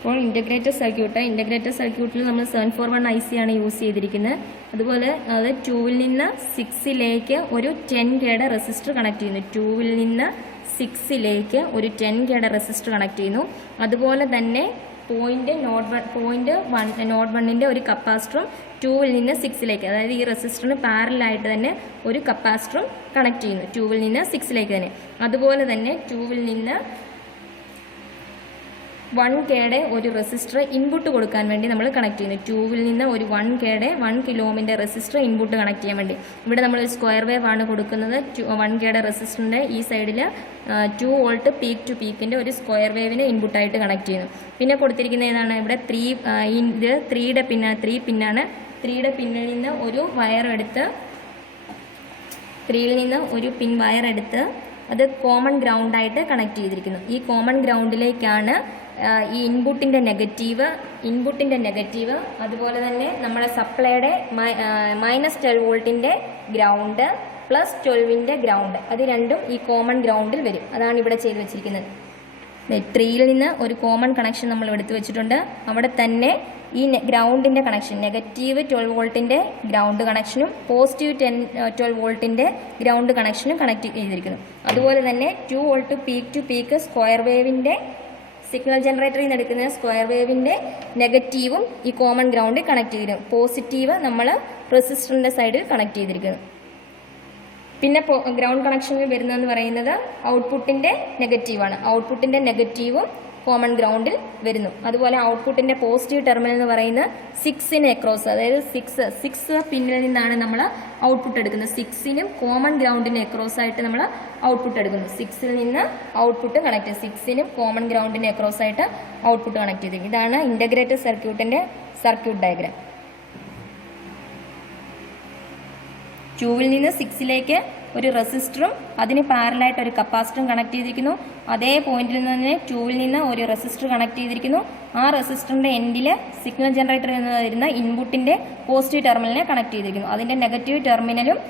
അപ്പോൾ ഇൻ്റഗ്രേറ്റഡ് സർക്യൂട്ടിൽ നമ്മൾ 741 IC ആണ് യൂസ് ചെയ്തിരിക്കുന്നത്. അതുപോലെ അത് 2-ൽ നിന്ന് 6-ലേക്ക് ഒരു 10K റെസിസ്റ്റർ കണക്ട് ചെയ്യുന്നു. 2-ൽ നിന്ന് 6-ലേക്ക് ഒരു 10K റെസിസ്റ്റർ കണക്ട് ചെയ്യുന്നു. അതുപോലെ തന്നെ പോയിന്റ് നോഡ് 1ൻ്റെ ഒരു കപ്പാസിറ്ററും 2-ൽ നിന്ന് 6-ലേക്ക്, അതായത് ഈ റെസിസ്റ്ററിന് പാരലായിട്ട് തന്നെ ഒരു കപ്പാസിറ്ററും കണക്ട് ചെയ്യുന്നു 2-ൽ നിന്ന് 6-ലേക്ക് തന്നെ. അതുപോലെ തന്നെ 2-ൽ നിന്ന് 1K ഒരു റെസിസ്റ്റർ ഇൻപുട്ട് കൊടുക്കാൻ വേണ്ടി നമ്മൾ കണക്ട് ചെയ്യുന്നു. 2-ൽ നിന്ന് ഒരു 1K 1 kilo ohmൻ്റെ റെസിസ്റ്റർ ഇൻപുട്ട് കണക്ട് ചെയ്യാൻ വേണ്ടി ഇവിടെ നമ്മൾ ഒരു സ്ക്വയർ വേവ് ആണ് കൊടുക്കുന്നത്. 1K റെസിസ്റ്ററിൻ്റെ ഈ സൈഡിൽ 2 volt പീക്ക് ടു പീക്കിൻ്റെ ഒരു സ്ക്വയർ വേവിന് ഇൻപുട്ടായിട്ട് കണക്ട് ചെയ്യുന്നു. പിന്നെ കൊടുത്തിരിക്കുന്ന ഏതാണ്, ഇവിടെ 3 പിന്നാണ്. 3യുടെ പിന്നിൽ നിന്ന് ഒരു വയർ എടുത്ത് 3ൽ നിന്ന് ഒരു പിൻ വയർ എടുത്ത് അത് കോമൺ ഗ്രൗണ്ടായിട്ട് കണക്ട് ചെയ്തിരിക്കുന്നു. ഈ കോമൺ ഗ്രൗണ്ടിലേക്കാണ് ഈ ഇൻപുട്ടിൻ്റെ നെഗറ്റീവ് അതുപോലെ തന്നെ നമ്മുടെ സപ്ലൈയുടെ -12 വോൾട്ടിൻ്റെ ഗ്രൗണ്ട് +12ൻ്റെ ഗ്രൗണ്ട്, അത് രണ്ടും ഈ കോമൺ ഗ്രൗണ്ടിൽ വരും. അതാണ് ഇവിടെ ചെയ്ത് വെച്ചിരിക്കുന്നത്. 3ൽ നിന്ന് ഒരു കോമൺ കണക്ഷൻ നമ്മൾ എടുത്തു വെച്ചിട്ടുണ്ട്. അവിടെ തന്നെ ഈ ഗ്രൗണ്ടിൻ്റെ കണക്ഷൻ -12 വോൾട്ടിൻ്റെ ഗ്രൗണ്ട് കണക്ഷനും +12 വോൾട്ടിൻ്റെ ഗ്രൗണ്ട് കണക്ഷനും കണക്ട് ചെയ്തിരിക്കുന്നു. അതുപോലെ തന്നെ 2 volt peak to peak square വേവിൻ്റെ സിഗ്നൽ ജനറേറ്ററിൽ നിന്ന് എടുക്കുന്ന സ്ക്വയർ വേവിൻ്റെ നെഗറ്റീവും ഈ കോമൺ ഗ്രൗണ്ടിൽ കണക്ട് ചെയ്തിരിക്കുന്നു. പോസിറ്റീവ് നമ്മൾ റെസിസ്റ്ററിൻ്റെ സൈഡിൽ കണക്ട് ചെയ്തിരിക്കുന്നു. പിന്നെ ഗ്രൗണ്ട് കണക്ഷനിൽ വരുന്നതെന്ന് പറയുന്നത് ഔട്ട്പുട്ടിൻ്റെ നെഗറ്റീവാണ്. ഔട്ട്പുട്ടിൻ്റെ നെഗറ്റീവും കോമൺ ഗ്രൗണ്ടിൽ വരുന്നു. അതുപോലെ ഔട്ട്പുട്ടിൻ്റെ പോസിറ്റീവ് ടെർമിനൽ എന്ന് പറയുന്നത് 6-ന് അക്രോസ്, അതായത് 6 പിന്നിൽ നിന്നാണ് നമ്മൾ ഔട്ട്പുട്ട് എടുക്കുന്നത്. 6-നും കോമൺ ഗ്രൗണ്ടിന് അക്രോസ് ആയിട്ട് നമ്മൾ ഔട്ട്പുട്ട് എടുക്കുന്നു. 6-ൽ നിന്ന് ഔട്ട്പുട്ട് കണക്ട് ചെയ്യും. 6-നും കോമൺ ഗ്രൗണ്ടിന് അക്രോസ് ആയിട്ട് ഔട്ട്പുട്ട് കണക്ട് ചെയ്തു. ഇതാണ് ഇൻ്റഗ്രേറ്റഡ് സർക്യൂട്ടിൻ്റെ സർക്യൂട്ട് ഡയഗ്രാം. 2-ൽ നിന്ന് 6-ലേക്ക് ഒരു റെസിസ്റ്ററും അതിന് പാരലായിട്ട് ഒരു കപ്പാസിറ്ററും കണക്ട് ചെയ്തിരിക്കുന്നു. അതേ പോയിന്റിൽ നിന്ന് 2-ൽ നിന്ന് ഒരു റെസിസ്റ്റർ കണക്ട് ചെയ്തിരിക്കുന്നു. ആ റെസിസ്റ്ററിൻ്റെ എൻഡിൽ സിഗ്നൽ ജനറേറ്ററിൽ നിന്ന് വരുന്ന ഇൻപുട്ടിൻ്റെ പോസിറ്റീവ് ടെർമിനലിനെ കണക്ട് ചെയ്തിരിക്കുന്നു. അതിൻ്റെ നെഗറ്റീവ് ടെർമിനലും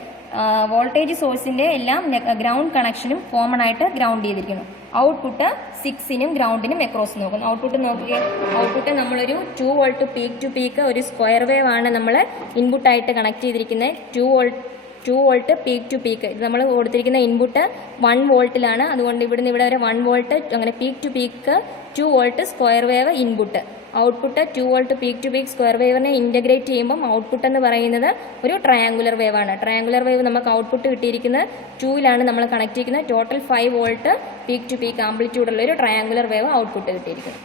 വോൾട്ടേജ് സോഴ്സിൻ്റെ എല്ലാം ഗ്രൗണ്ട് കണക്ഷനും കോമൺ ആയിട്ട് ഗ്രൗണ്ട് ചെയ്തിരിക്കുന്നു. ഔട്ട്പുട്ട് 6-നും ഗ്രൗണ്ടിനും അക്രോസ് നോക്കുന്നു. ഔട്ട്പുട്ട് നമ്മളൊരു 2 volt പീക്ക് ടു പീക്ക് ഒരു സ്ക്വയർ വേവ് ആണ് നമ്മൾ ഇൻപുട്ടായിട്ട് കണക്ട് ചെയ്തിരിക്കുന്നത്. 2 volt പീക്ക് ടു പീക്ക്, ഇത് നമ്മൾ കൊടുത്തിരിക്കുന്ന ഇൻപുട്ട് 1 വോൾട്ടിലാണ്. അതുകൊണ്ട് ഇവിടുന്ന് ഇവിടെ വരെ 1 volt, അങ്ങനെ peak to peak 2 volt square wave input. Output 2 volt peak to peak square വേവിനെ ഇൻ്റഗ്രേറ്റ് ചെയ്യുമ്പം ഔട്ട്പുട്ട് എന്ന് പറയുന്നത് ഒരു ട്രയാങ്കുലർ വേവ് ആണ്. ട്രയാങ്കുലർ വേവ് നമുക്ക് ഔട്ട്പുട്ട് കിട്ടിയിരിക്കുന്നത് 2-ലാണ് നമ്മൾ കണക്ട് ചെയ്യുന്നത്. Total 5 volt peak to peak ആംപ്ലിറ്റ്യൂഡുള്ള ഒരു ട്രയാങ്കുലർ വേവ് ഔട്ട്പുട്ട് കിട്ടിയിരിക്കുന്നത്.